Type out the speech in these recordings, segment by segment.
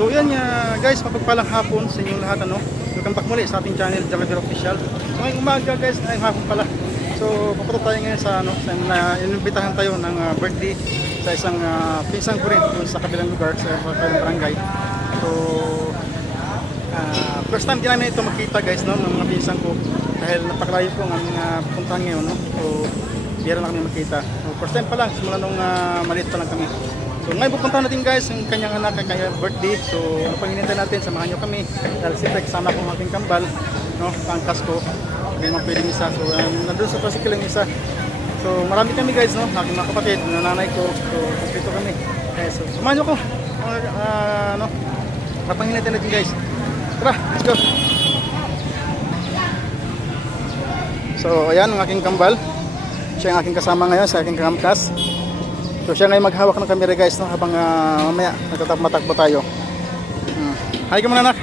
So yan guys, mapagpalang hapon sa inyong lahat ano. Welcome back muli sa ating channel, Javier Official. So ngayong umaga guys, ay hapon pala. So papunta tayo ngayon sa ano, sa inimbitahan tayo ng birthday sa isang pinsang ko rin dun sa kabilang lugar sa kabilang barangay. So first time din namin ito makita guys no, ng mga pinsang ko dahil napakalayo po ang aming pupuntahan ngayon no. So biyara na kami makita. So first time pa lang, simula nung maliit pa lang kami. So ngayon pupuntahan natin guys yung kanyang anak, kanyang birthday. So ano pang hinintay natin, samahan nyo kami. Dahil siyempre kasama ko ang aking kambal, no, pangkas ko. Hindi man pwedeng isa. So nandun sa tricycle yung isa. So marami kami guys, no, aking mga kapatid, nanay ko. So dito kami. So samahan nyo ko. Ano, kapang hinintay natin guys. Tara, let's go. So ayan ang aking kambal. Siya ang aking kasama ngayon sa aking kamkas. So siya ngayon maghawak ng camera guys no, habang mamaya matakbo tayo. Hi ka muna anak.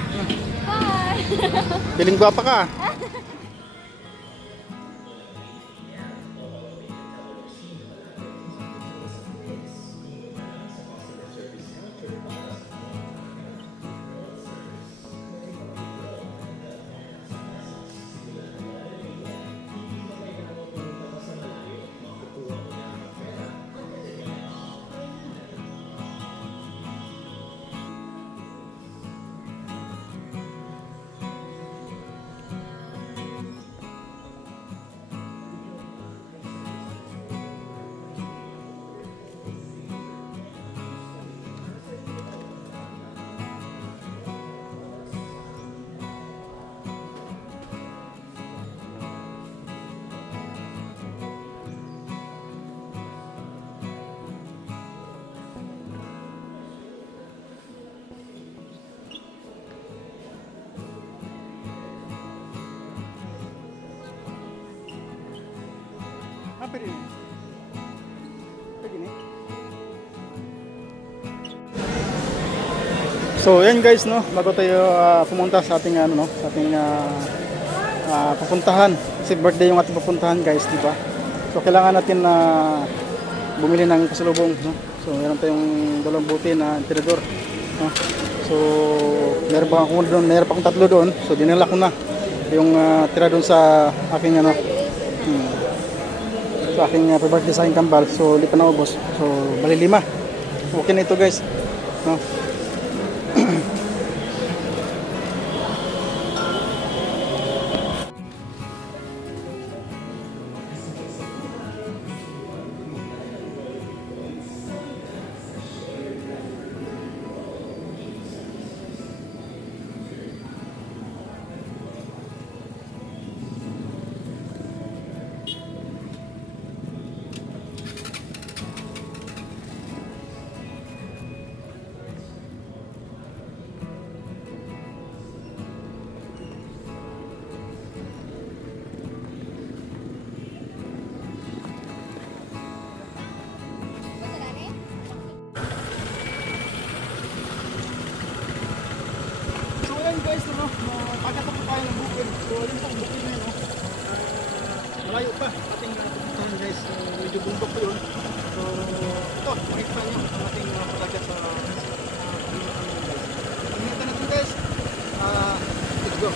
Hi. Piling gwapa ka. Apa ini? Begini. So, yan guys, no, bago tayo pumunta sa ating ano, no, sa ating pupuntahan. Kasi birthday yung ating pupuntahan, guys, di ba? So, kailangan natin na bumili ng pasalubong, no? So, meron tayong dalawang buti na tirador, no? So, meron pa akong doon, meron pa akong tatlo doon. So, dinala ko na yung tira doon sa aking ano, sa aking birthday sa aking kambal. So, hindi pa naubos. So, bali 5. Okay na ito guys, no? Guys, no, pagkatapos tayo ng bukid. So, yun po, bukid na yun, no? Malayo pa ating pupuntahan guys. Medyo bundok po yun. So, ito, makikita nyo ang ating palagat sa pagkita natin guys. Let's go.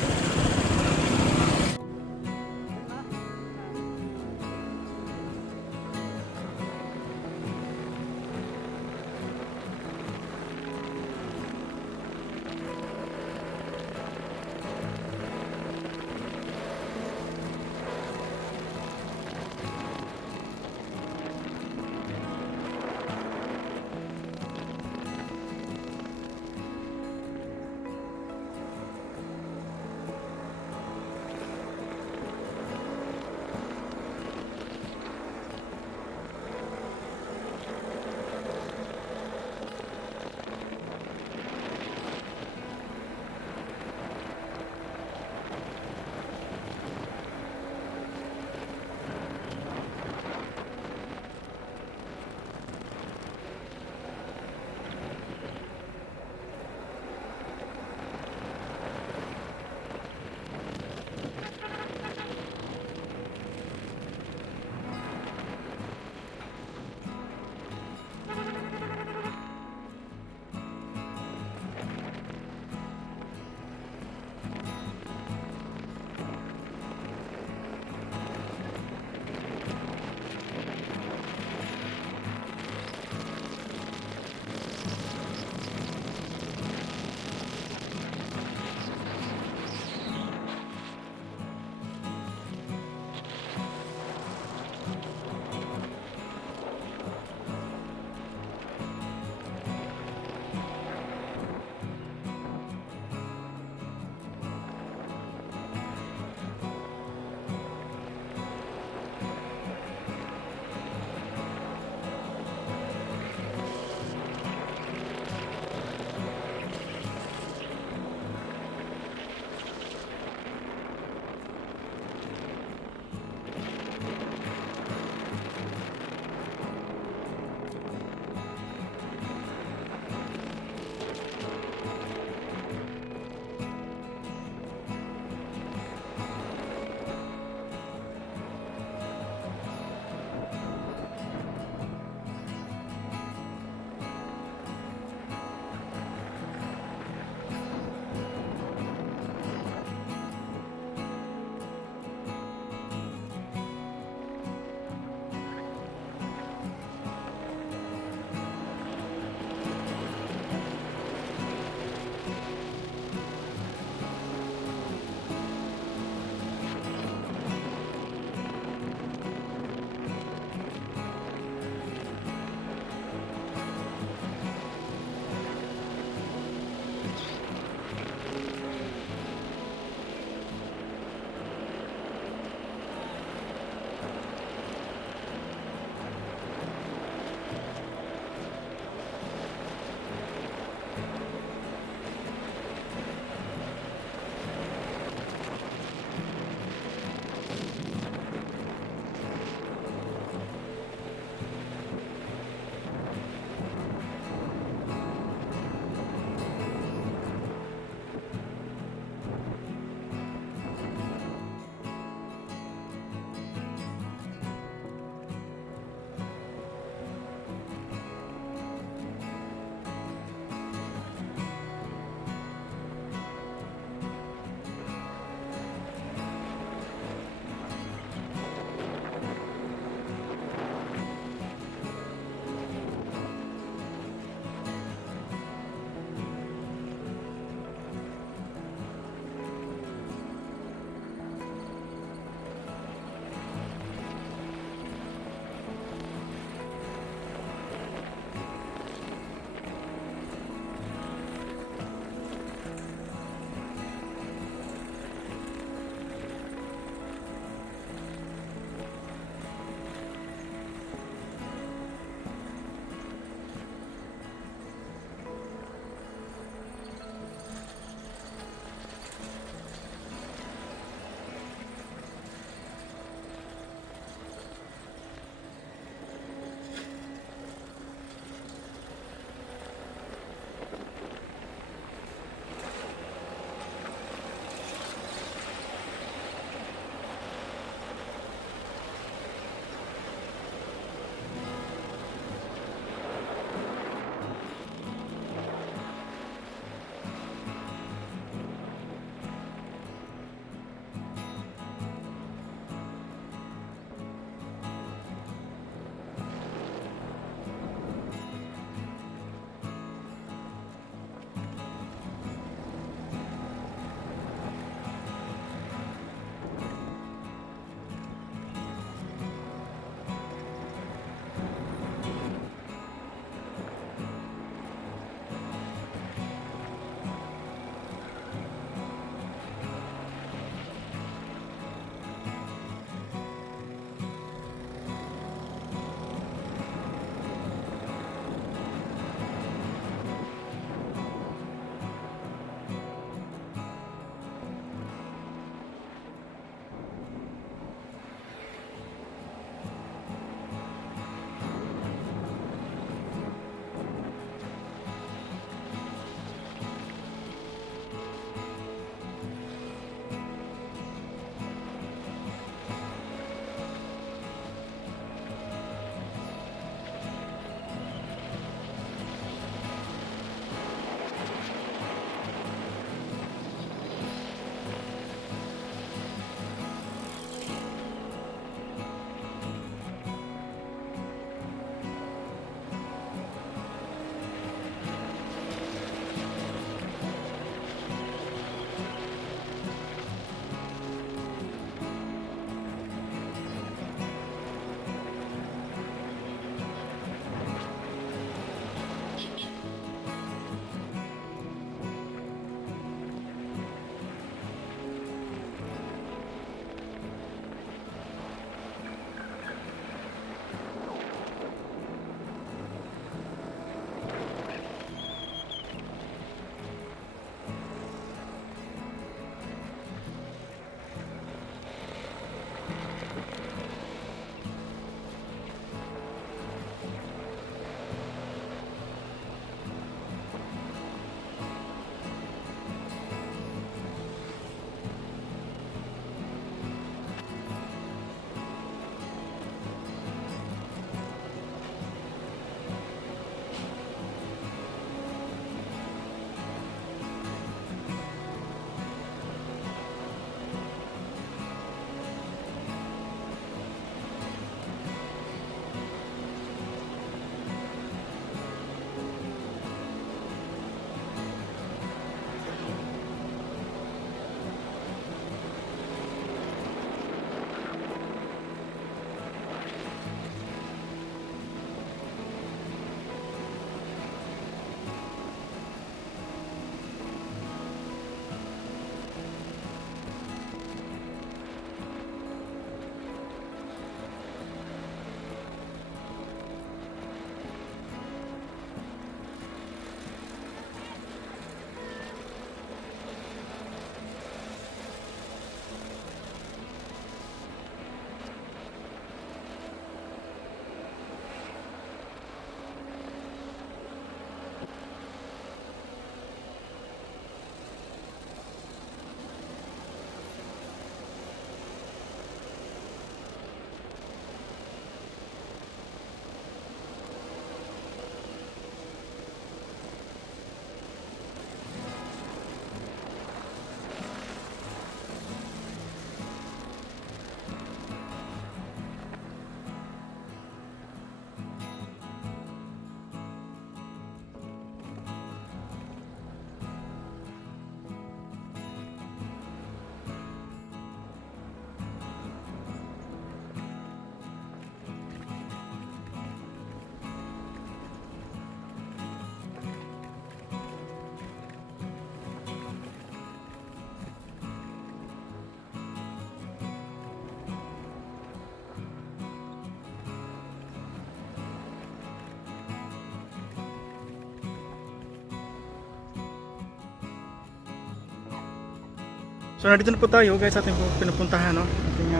So nandito na po tayo guys sa ating pinupuntahan, no? Ating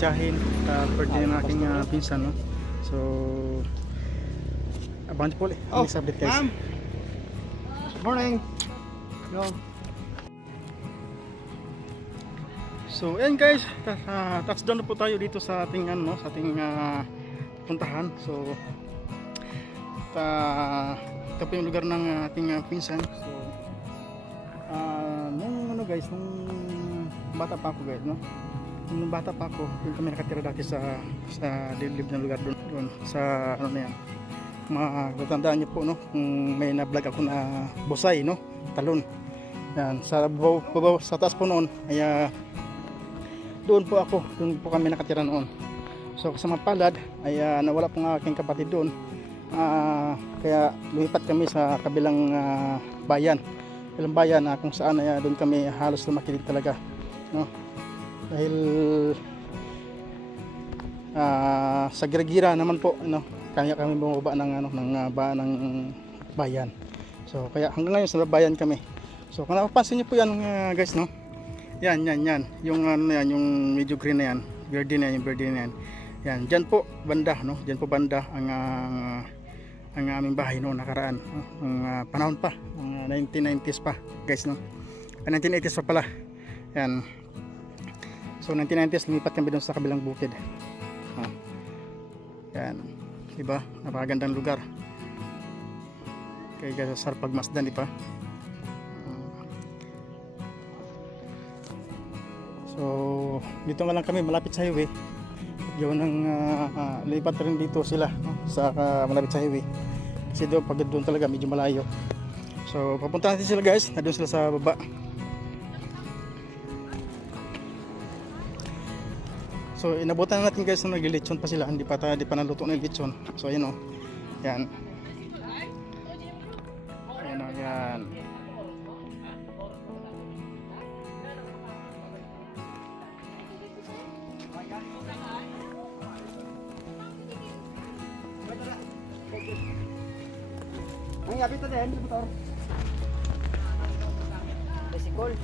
tiyahin, birthday ng aking pinsan, no? So abangan niyo po ulit. Next update guys. Ma'am. Morning. Yo. So ayan guys, touchdown na po tayo dito sa ating sa ating puntahan. So ito po yung lugar ng ating pinsan. So nung guys, nung bata pa ako guys, no? Nung bata pa ako, doon kami nakatira dati sa liblib na lugar doon sa na yan. Matandaan niyo po, no, kung may na-vlog ako na bosay, no, talon. Yan, sa taas po noon ay doon po kami nakatira noon. So kasama palad ay nawala po ng aking kapatid doon. Kaya lumipat kami sa kabilang bayan. Kabilang bayan kung saan ay doon kami halos lumakilig talaga, no. Dahil sa gira-gira naman po, no, kaya kami bumaba ng bayan. So kaya hanggang ngayon sa bayan kami. So kung napapansin niyo po yan guys, no. Yan. Yung yan, yung medyo green na yan, verde na yan. Yan, diyan po banda, no. Diyan po banda ang aming bahay noon nakaraan, no? Ang panahon pa, ang 1990s pa, guys, no. 1980s pa pala. Yan. So 1990s lumipat kami doon sa kabilang bukid. Yan. Diba? Napakagandang lugar. Kaya sa Sarpagmasdan, di ba? So, dito nga lang kami, malapit sa highway. Yun ang lipat rin dito sila, no? Sa malapit sa highway. Kasi doon, pag doon talaga, medyo malayo. So, papunta natin sila guys. Nandun sila sa baba. So inabutan natin guys na naglilitsyon pa sila, hindi pa naluto ng litsyon. So ayun, oh. Yan. Ayun, oh, yan. Ang yapit na din, motor. Bicycle.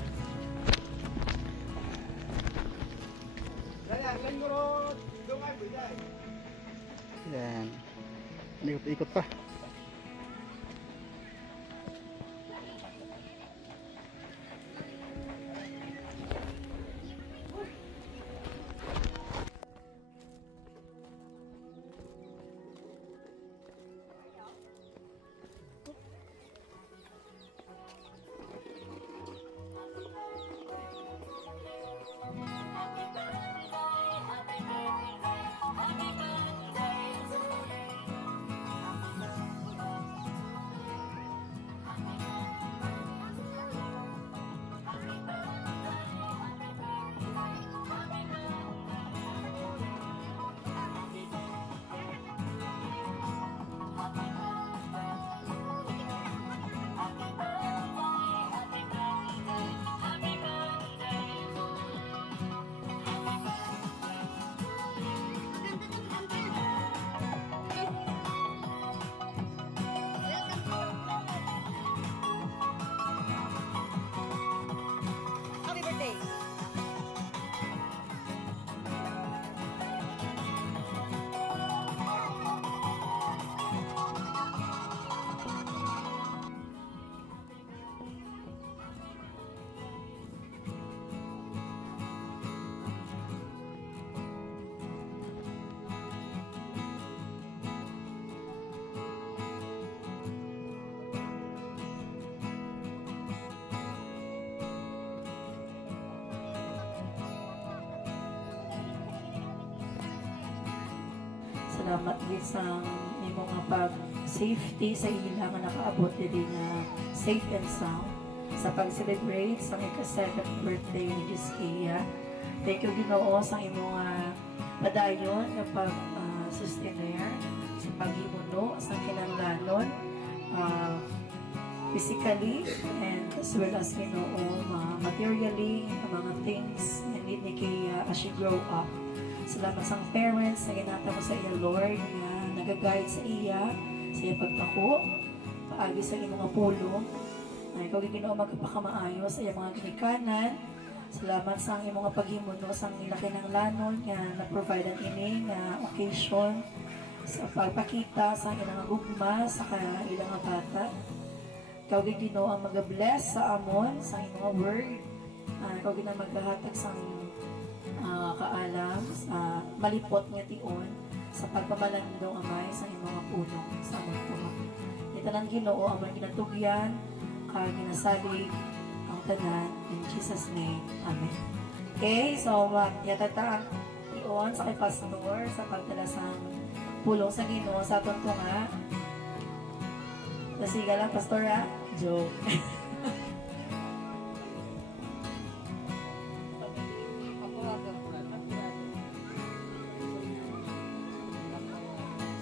Yan. Ikot-ikot pa. Salamat gid sa imong nga pag-safety sa ila nga nakaabot diri nga safe and sound sa pag-celebrate sa ika-7th birthday ni Giskia. Thank you Ginoo sa imong padayon nga pag-sustainer sa paghimuno sa kinahanglanon physically and as well as Ginoo materially ang mga things na need ni Kia as she grow up. Salamat sa parents na ginata mo sa iya, Lord, na nag-guide sa iya, sa iya pagpako, paagi sa iyong mga pulo. Ay, ikaw Ginoo magpakamaayo sa iyong mga ginikanan, Salamat sa ang imong paghimuno sa laki ng lanon nga na-provide ang ini nga occasion sa pagpakita sa ilang gugma sa ilang bata. Ikaw Ginoo ang mag-bless sa amon sa imong word. Ikaw Ginoo maghahatag sa kaalam sa malipot nga tion sa pagpamalandong amay sa imong pulong sa amon tuwa. Itanan Ginoo amon ginatugyan kag ginasalig ang tanan in Jesus name. Amen. Okay, so yatata ang tion sa kay pastor sa pagdala sa pulong sa Ginoo sa aton tunga. Nasiga lang pastor ha. Joke.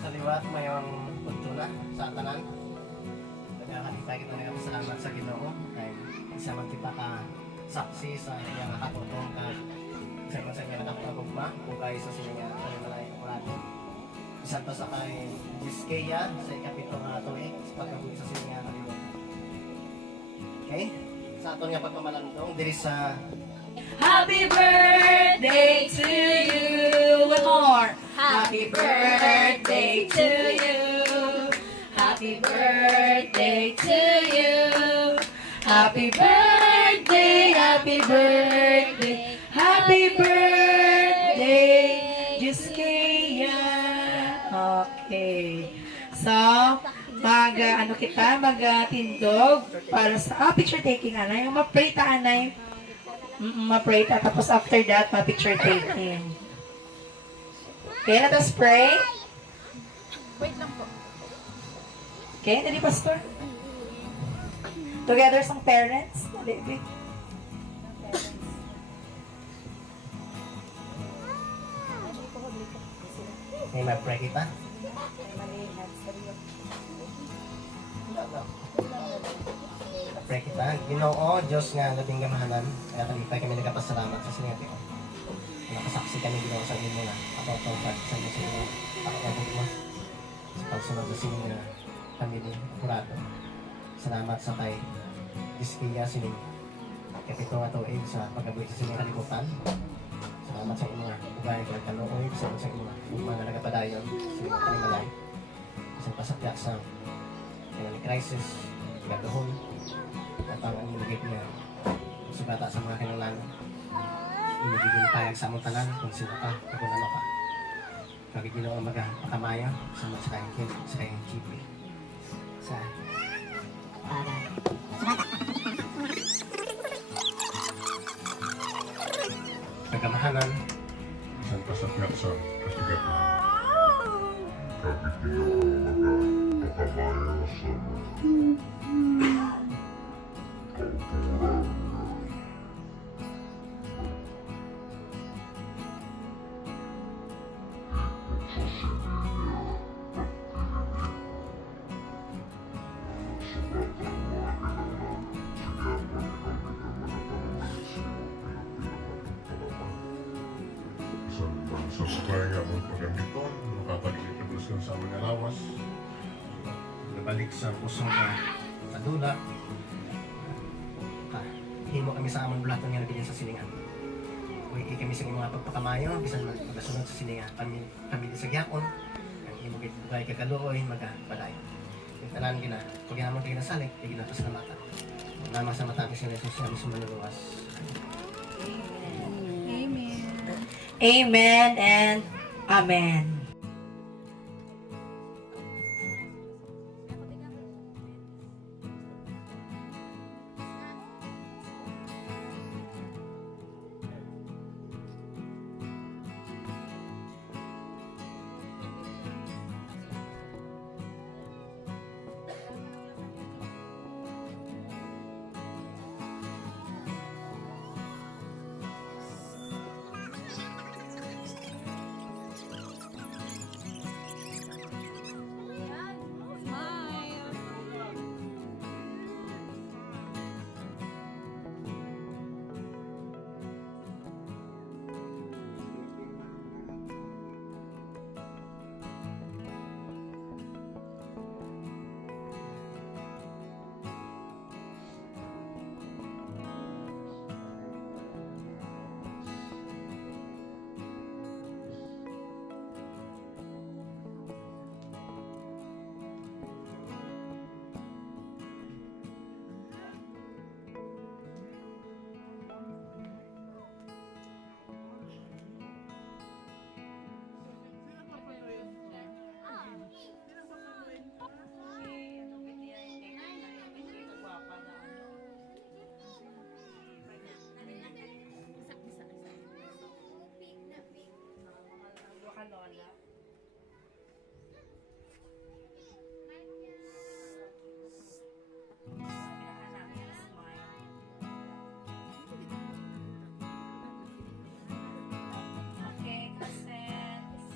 Sa liwat mayong punto na sa tanan. Nagkakalipay kita nga salamat sa Ginoo kay isa man kita ka saksi sa iyang katutong kag sa man sa iyang nakapagugma kung kay sa sila nga ay malay kurado. Isa to sa kay Giskeya sa ikapito nga tuig sa pagkabuhi sa sila nga kaliwat. Okay? Sa aton nga pagkamalandong diri sa Happy birthday to you. One more. Happy birthday to you. Happy birthday to you. Happy birthday, happy birthday, happy birthday, Juskeya. Okay. So, mag-tindog para sa picture taking anay. Yung ma-pray ta anay. Ma-pray ta. Tapos after that, ma-picture taking. Okay, let us pray. Wait lang po. Okay, dali pastor. Together sa parents. Dali, dali. may mag-pray kita. Pray kita. Ginoo, Diyos nga labing gamahanan, kaya kalipay kami nagkapasalamat sa sinati ko. Nakasaksi kami Ginoo sa inyo na atong sa inyo sa inyo pakakabot mo sa pagsunod sa sinyo na kami ni Kurado. Salamat sa kay Giskeya sining kapito nga tuig sa pagkabuhi sa sining kalibutan. Salamat sa inyo nga ugay ko kanuoy sa inyo mga nagapadayon sa inyo kanimalay sa pasapyak sa mga crisis gagahon at ang inigit niya sugata sa mga kinalanan inigiging payag sa among tanan kung sino ka kung ano ka kagiginaw ang magpakamaya sa kayong kipi sa kagamahanan Isang pasapyak sa kasigatan. Kapitino magpapamaya sa kauturan sa sininya at sugatan mga kailangan sigapan kami ang manatanaman sa pinagpinapagpalaman. Isang bansang sakay nga mong pagamiton, makapag-introduce ka sa mga lawas. nabalik sa puso nga kadula himo kami sa amon bulaton nga nabigyan sa silingan kung kami sa mga pagpakamayo bisan magasunod sa silingan kami di sa gyapon ang himo gay kagaluoy magapadayon yung tanan gina pag ginamon kayo nasalig kay ginatos na mata nama sa mata sa Jesus na sa manuluwas. Amen and Amen. Kalola. Pinakanak niya smile. Okay, cousins.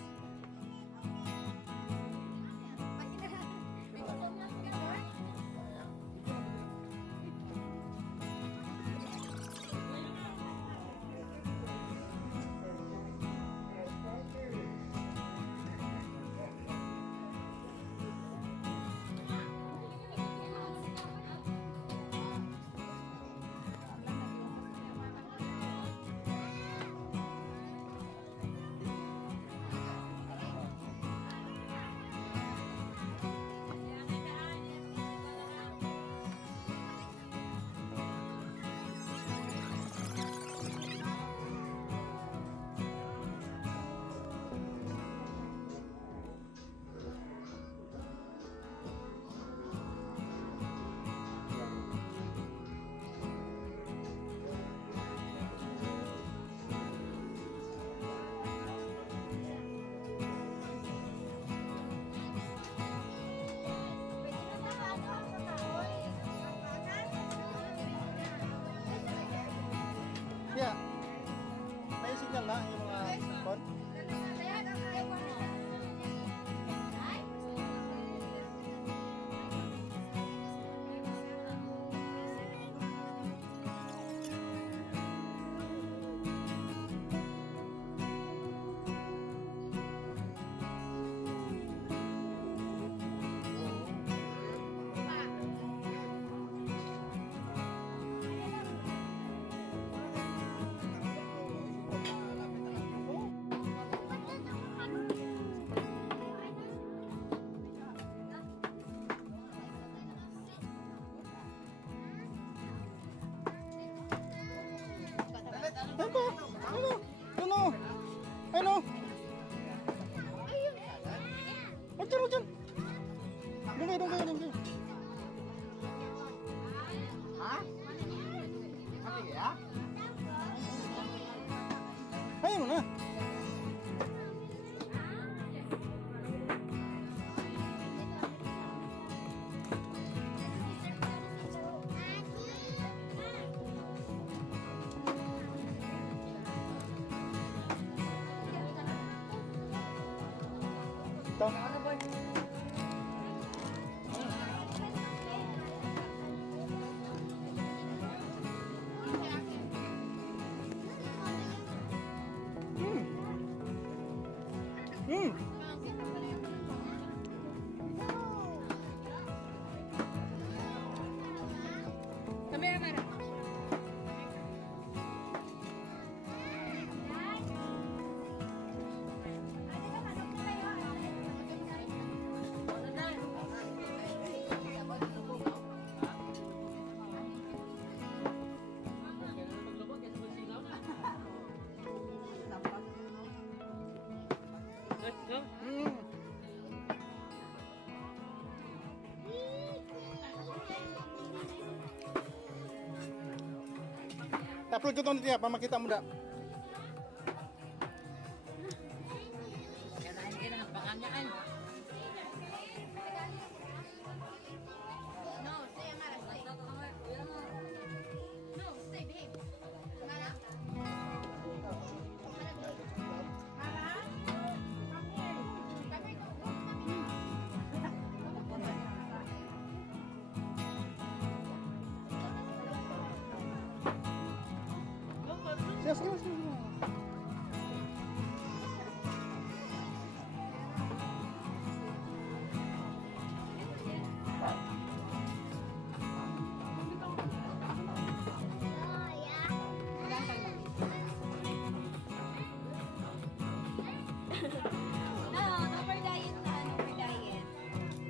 Yeah. May signal na yung mga phone. Ano? Ano? Ano? Ano? Andiyan, andiyan. Doon kayo. Ha? Mati ya? Ayaw mo na. Ito. Kamera, Mara. Upload ko ito niya para makita mo na. No, stay, Mara, stay. No, stay, babe. Mara. Mara? Come here. Come here, go, go, come here. Sige. No more diet na, no more diet.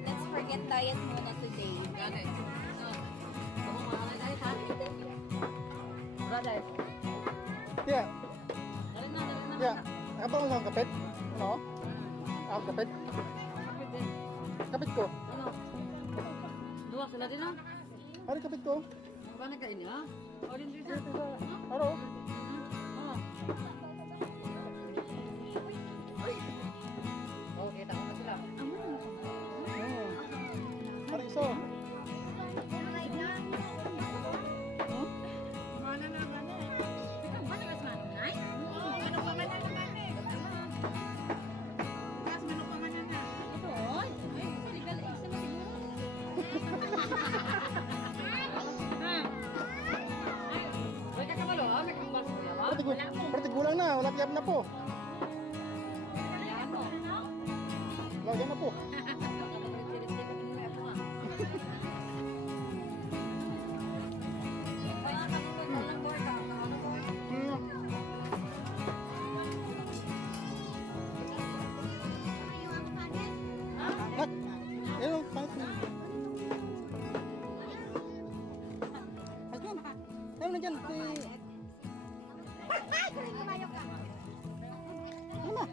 Let's forget diet muna today. Yeah. Yeah. Apa mo ang kapit? Ano? Ang kapit? Kapit ko. Luwas na din ah. Ano kapit ko? Ba na kain ha? O din dito. Ano? Oh. Parte gulang na, wala tiyab na po. Yan mo. Lagyan na po. Nak, yan ang pangit na. Ayun, ayun na dyan. Ano na?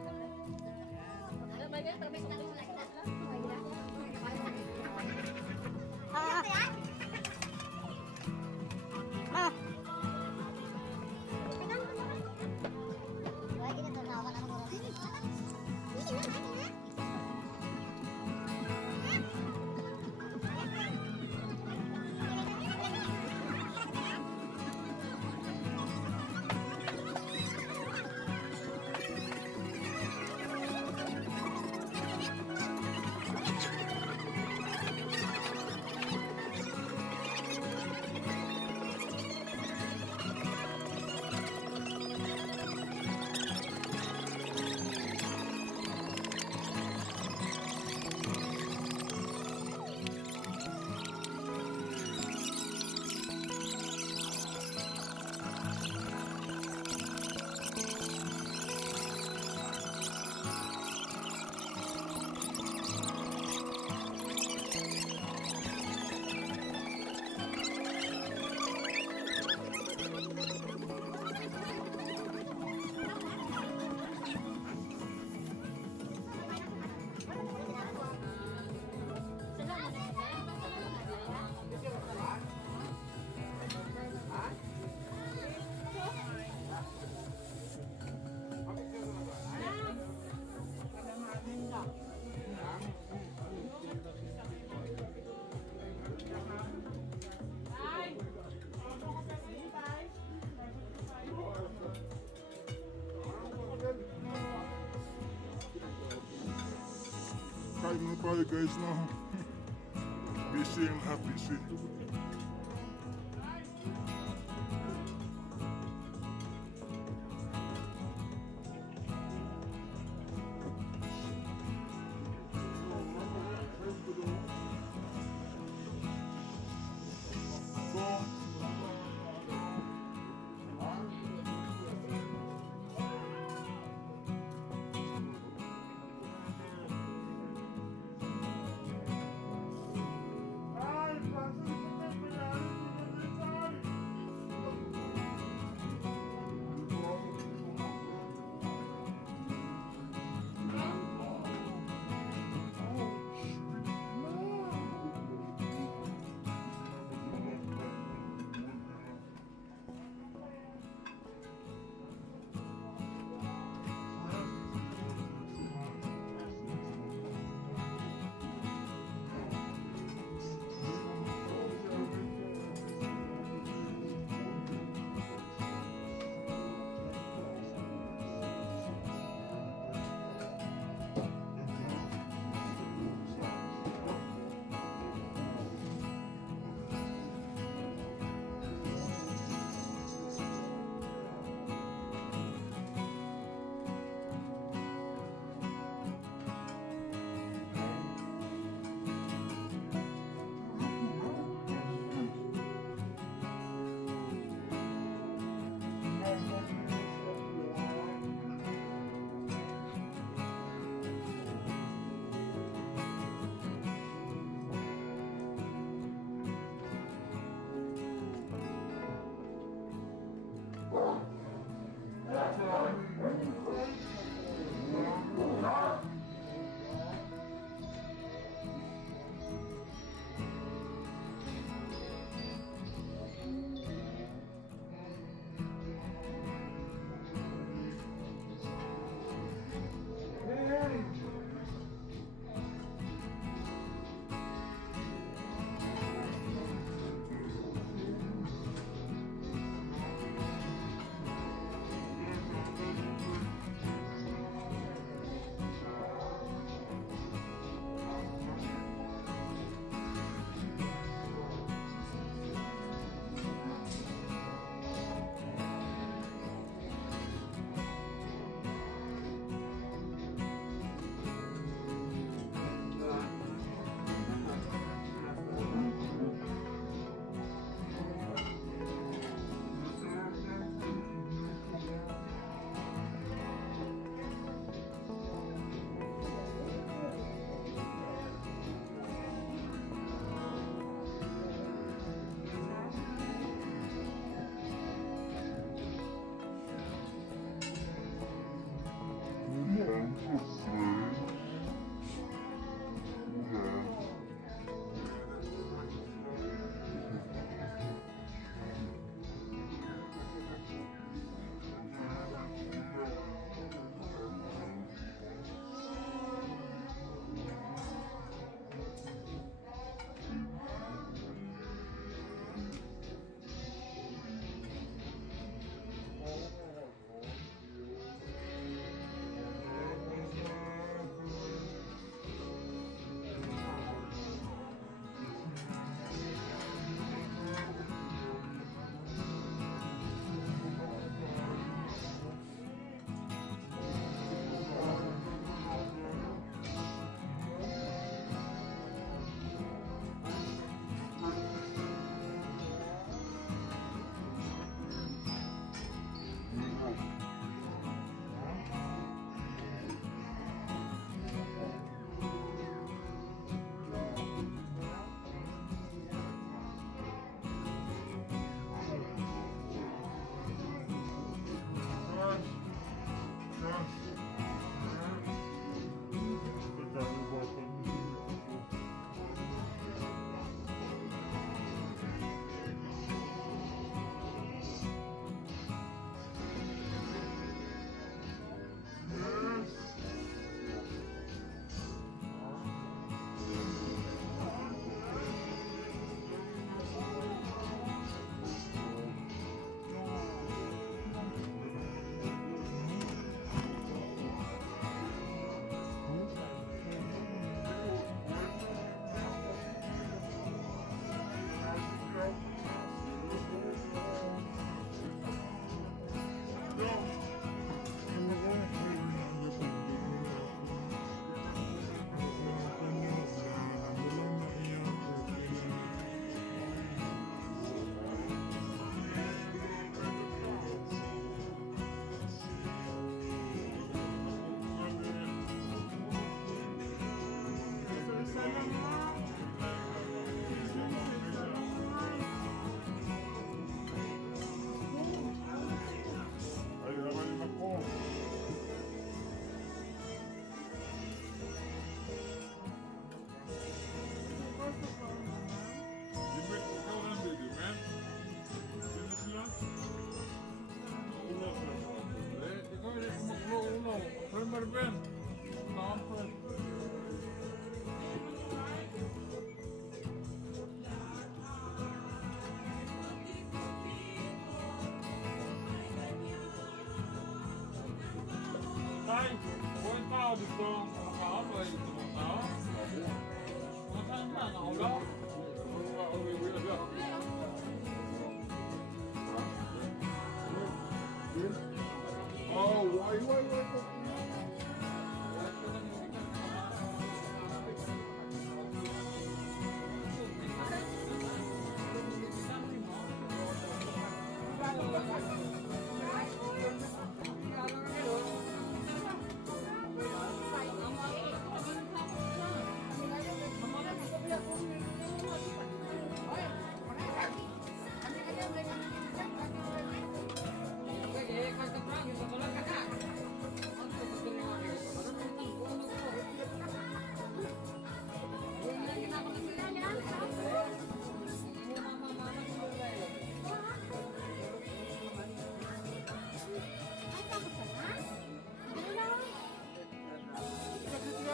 Kain muna tayo guys na. Busy and happy busy.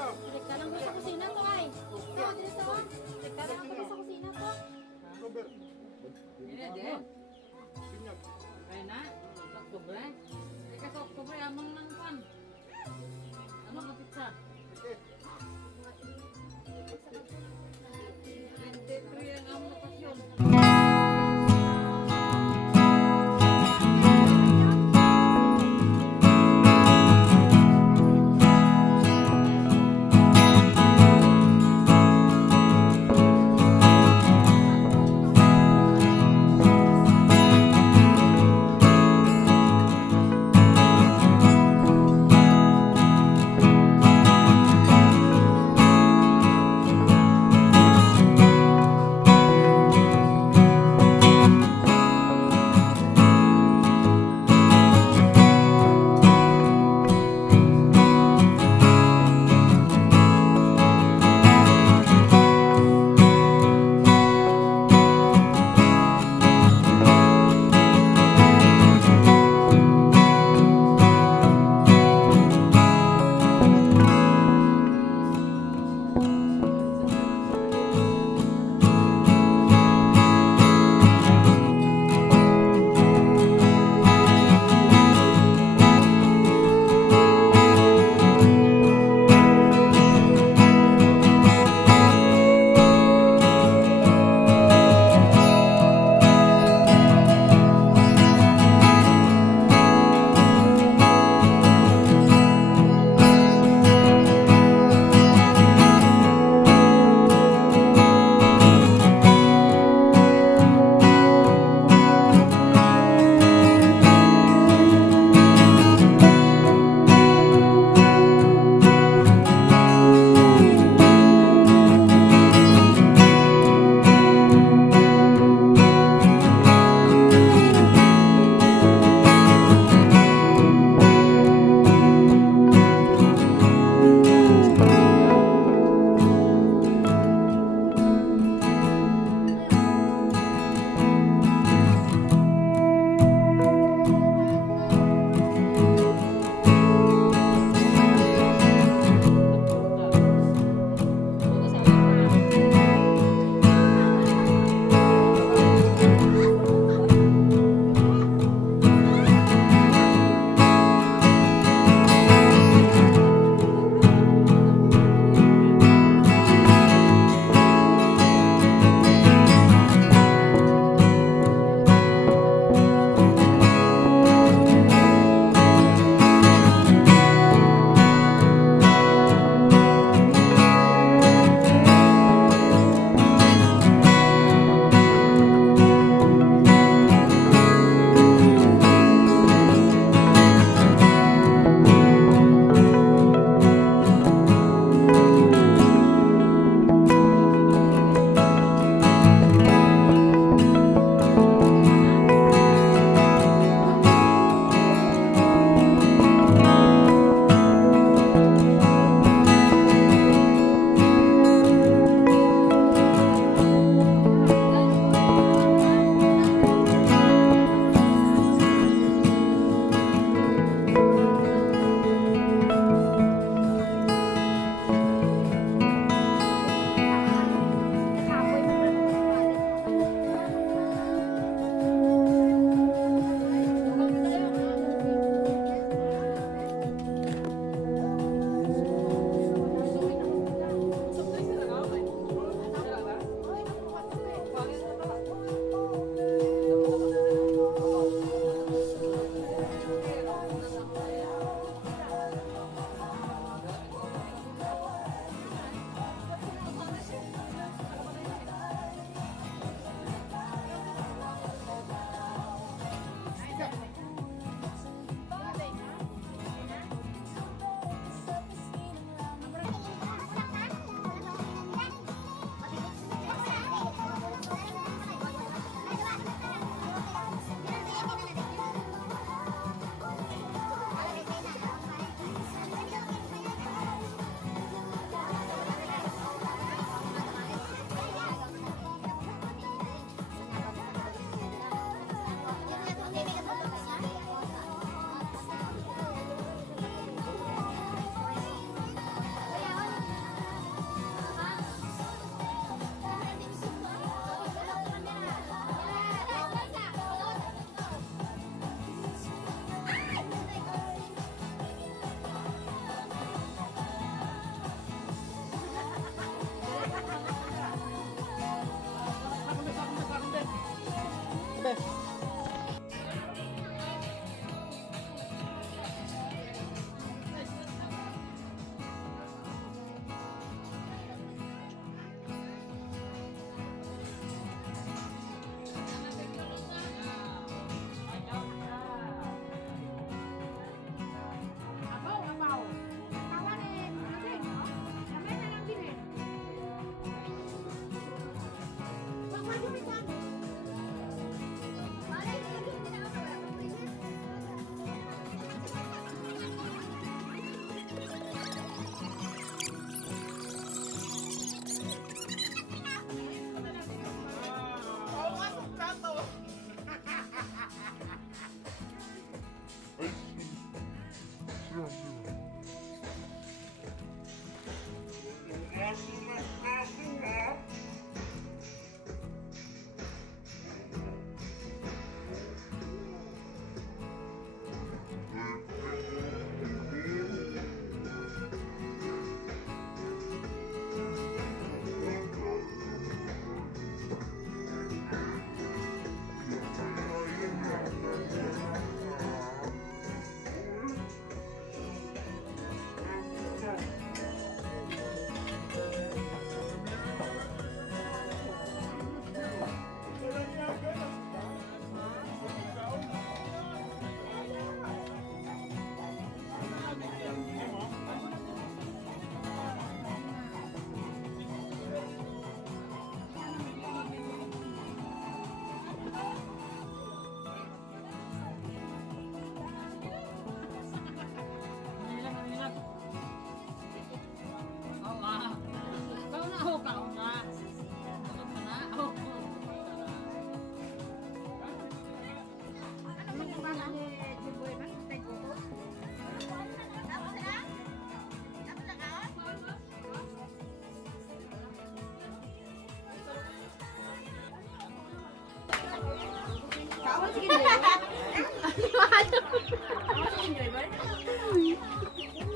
Nagtanong ko sa kusina to ay. No, dito. Nagtanong ko sa kusina to. Ini aja. Kaya na, sa Oktubre. Ika sa Oktubre, amang nang pan. Ano ka pizza? 23 ang amang lokasyon.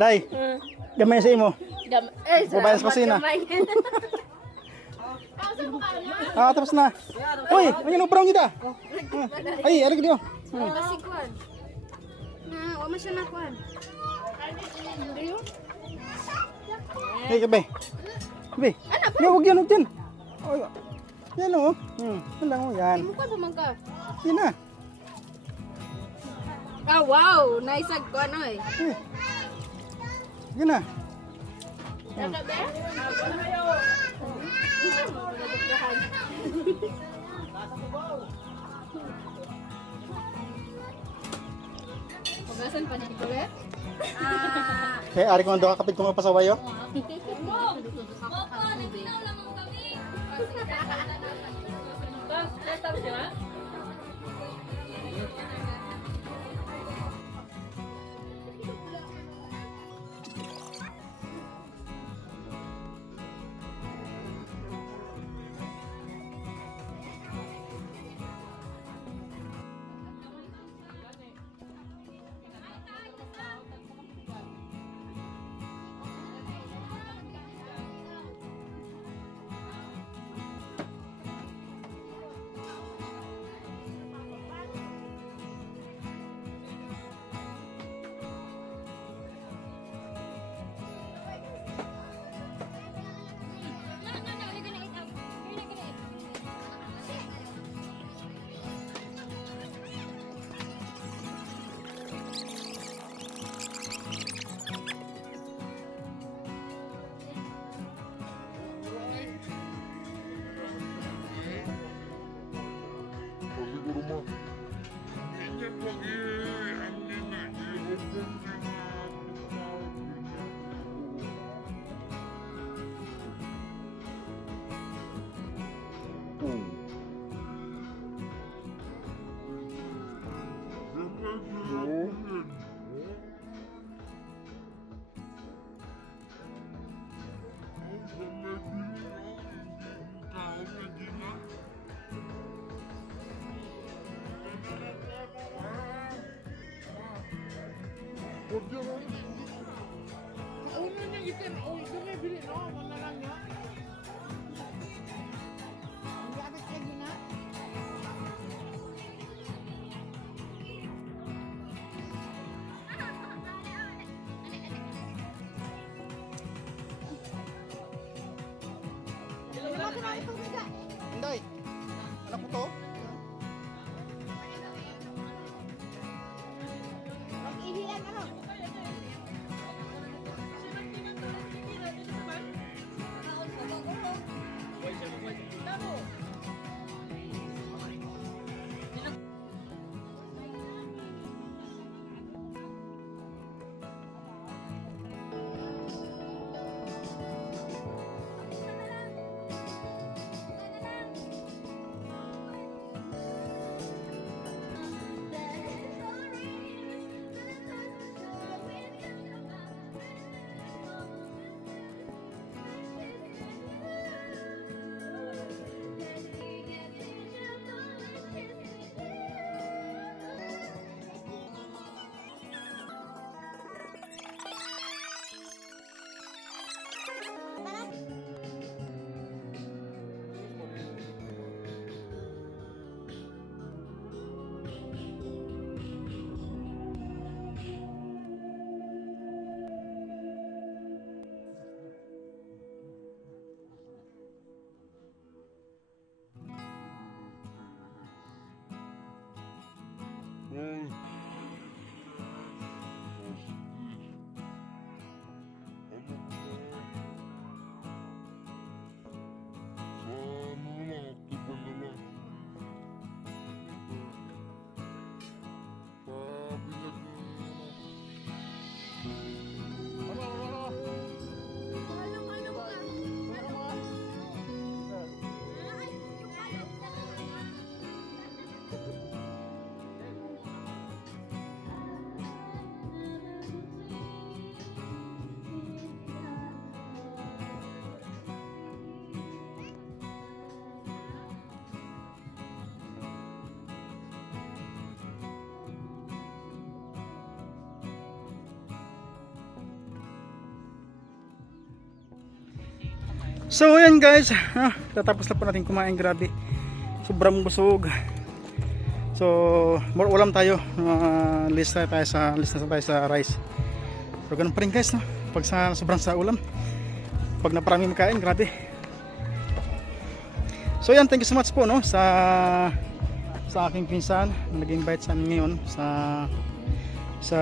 Day, gamay sa imo. Babayan sa kusina. Tapos na. Uy, ayun ubrang gida. Ay, ari gidi oh. Basikuan. Na, wa man siya nakuan. Hey, kabe. Kabe. Ano? Huwag yan, huwag yan. Oh, yan lang oh. Yan lang oh, yan. Mukha pa man ka. Yan na. Ah, wow! Nice ag ko ano eh. Yan na. Daga be? Pagasan pa ni Kulet? Kaya ari ko ang doka kapit ko nga pasawayo. Siguro mo, hindi pagi ang nina, iubong na Una na ikan, oh, dumi bili no, mana lang ya. Ang gamit lagi na. Inday. Anak mo to? Mag-ihilan ano? So ayan guys, tatapos na po natin kumain, grabe. Sobrang busog. So more ulam tayo. Lista tayo sa rice. Pero ganun pa rin guys, no? Pag sobrang sa ulam, pag naparami makain, grabe. So yan, thank you so much po, no, sa aking pinsan na nag-invite sa amin ngayon sa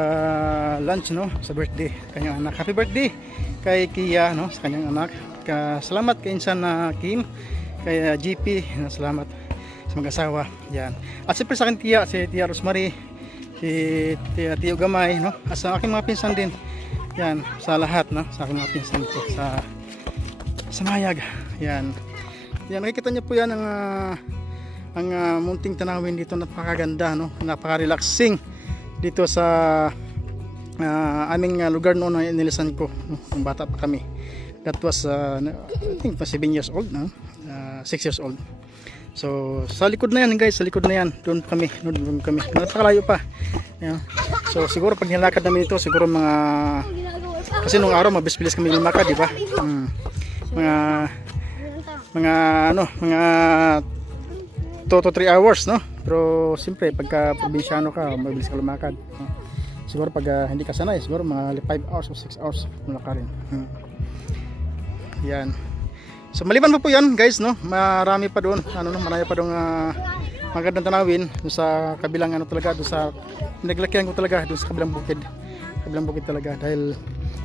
lunch, no, sa birthday kanyang anak. Happy birthday kay Kia, no, sa kanyang anak. Salamat kay insan na Kim, kay GP, salamat sa mag-asawa. Yan. At siyempre sa akin si Tia Rosemary, si Tio Gamay, no, at sa aking mga pinsan din. Yan, sa lahat, no, sa aking mga pinsan po, sa Mayag. Yan. Yan, nakikita niyo po yan ang munting tanawin dito, napakaganda, no, napaka-relaxing dito sa aming lugar noon na inilisan ko, no, nung bata pa kami. That was I think 7 years old, no? 6 years old. So sa likod na yan guys, sa likod na yan, doon kami, napakalayo pa. Yan. So siguro pag nilakad namin ito, siguro kasi nung araw mabilis-bilis kami lumakad, di ba? Mga 2 to 3 hours, no? Pero siyempre pagka probinsyano ka, mabilis ka lumakad, no? Siguro pag hindi ka sanay, siguro mga 5 hours o 6 hours lumakarin. Yan. So maliban pa po yan guys, no, marami pa doon, marami pa doon magandang tanawin doon sa kabilang talaga, doon sa naglakihan ko talaga, doon sa kabilang bukid talaga, dahil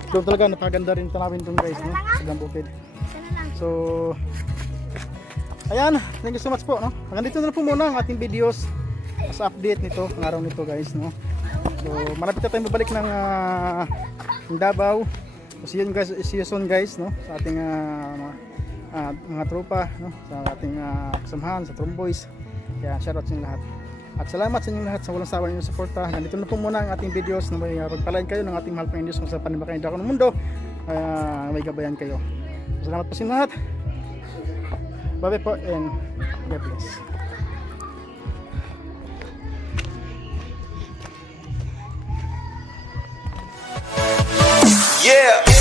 doon talaga napakaganda rin tanawin doon guys, no, sa kabilang bukid. So ayan, thank you so much po, no. Hanggang dito na po muna ang ating videos sa update nito, ng araw nito guys, no. So malapit na tayong babalik ng Davao. So see you soon guys, no, sa ating mga tropa, no, sa ating kasamahan, sa Tromboys. Kaya shoutout sa inyo lahat. At salamat sa inyo lahat sa walang sawa ninyong suporta. Nandito na po muna ang ating videos na may pagpalain kayo ng ating mahal pang Diyos kung sa panibakain dako ng mundo. May gabayan kayo. Salamat po sa inyo lahat. Bye po and God bless. Yeah.